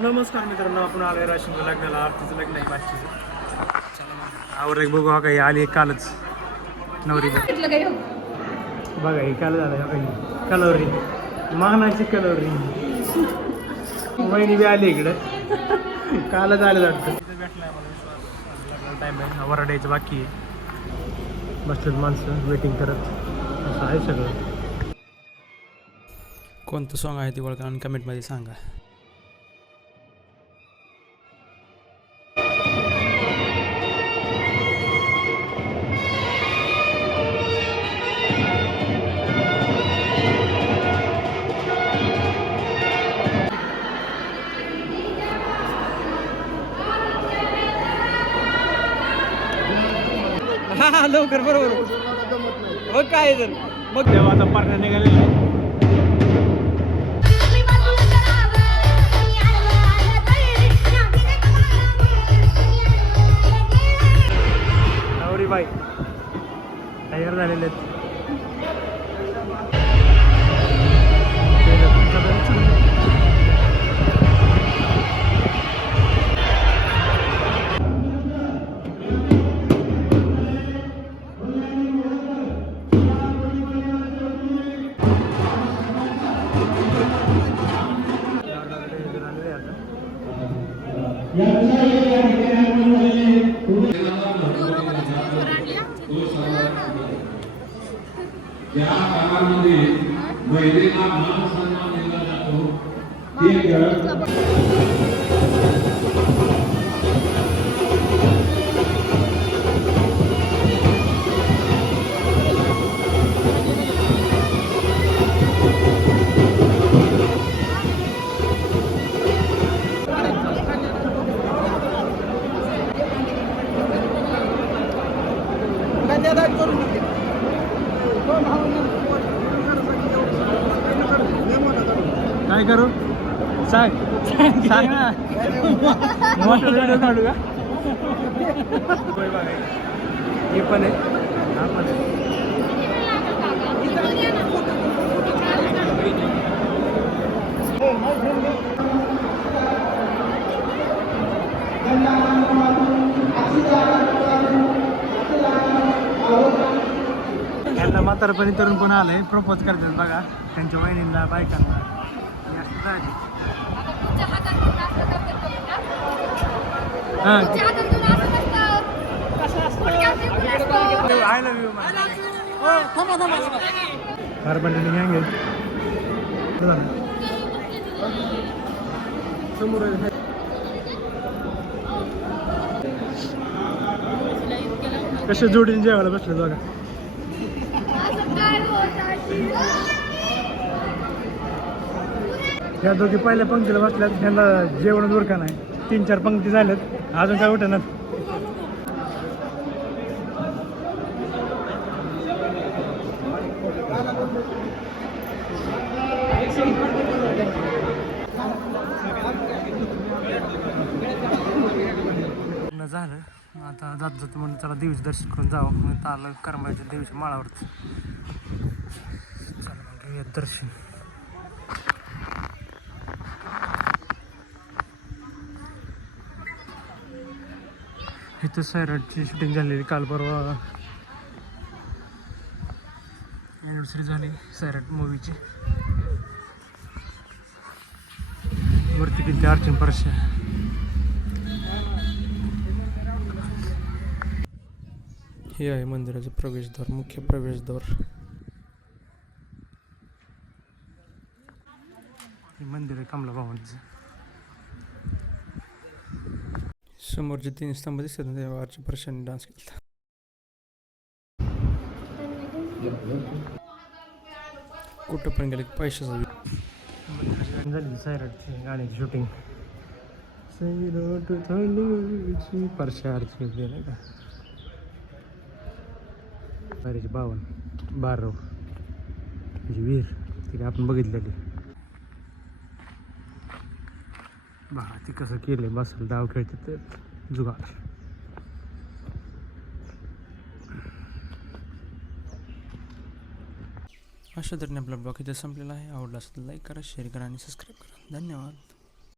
नमस्कार मित्रांनो, आपण आलोय राशीनच्या लग्नाला. आरतीचं लग्न आहे बादशीचं. आवर एक बघू. हा काही आली कालच नवरी बघा, ही काल झालं काही कलवरी मानाची कलवरी. वहिनी बी आली इकडं कालच आले वाटतं. भेटलाय मला विश्वास. टाईम आहे, वराड यायचं बाकी आहे. बसलेत माणसं वेटिंग करत. असं आहे सगळं. कोणतं सॉंग आहे ते ओळखा आणि कमेंटमध्ये सांगा. हा लवकर बरोबर हो काय तर मग तेव्हा आता पार्ट्या निघालेला आहे. नवरी बाई तयार झालेले आहेत. ज्या कामामध्ये महिलेला मान सन्मान दिला जातो काय करू सांग सांग ना. मोठा व्हिडिओ काढू का? हे पण आहे, हा पण आहे. यांना म्हातारपणी तरुण पण आलंय. प्रपोज करतात बघा त्यांच्या वहिनींना बायकांना. आय लव्ह यू कारबंडी घ्यागे समोर. कशा जोडीने जेवायला बसले बघा. ह्या दोघी पहिल्या पंक्तीला बसल्यात. त्यांना जेवण दूर का नाही. 3-4 पंक्ती झाल्यात, अजून काय उठणार. झालं आता जात जातो म्हणून चला देवीचं दर्शन करून जावं. मग आलं करमाळ्याच्या देवीच्या माळावरती. चला मग घेऊया दर्शन. इथं सैराटची शूटिंग झालेली काल परवा. ॲनिव्हर्सरी झाली सैराट मूवीची. वरती किती अर्चन परश्या. हे आहे मंदिराचं प्रवेशद्वार, मुख्य प्रवेशद्वार. हे मंदिर आहे कमला भवानीचं. समोरचे 3 स्तंभ दिसतात ना, तेव्हा अर्चन परश्याने डान्स केला. कुठं पण गेले पैशाचा झाली सैराटची गाण्याची शूटिंग. सैराट झाली परश्या अर्चन नाही का. बारीची 12 म्हणजे वीर ती आपण बघितलेली. बघा ती कसं केलं. बसल डाव खेळते जुगार. अशा तऱ्हेने आपला ब्लॉग इथे संपलेला आहे. आवडला असेल तर लाईक करा, शेअर करा आणि सबस्क्राईब करा. धन्यवाद.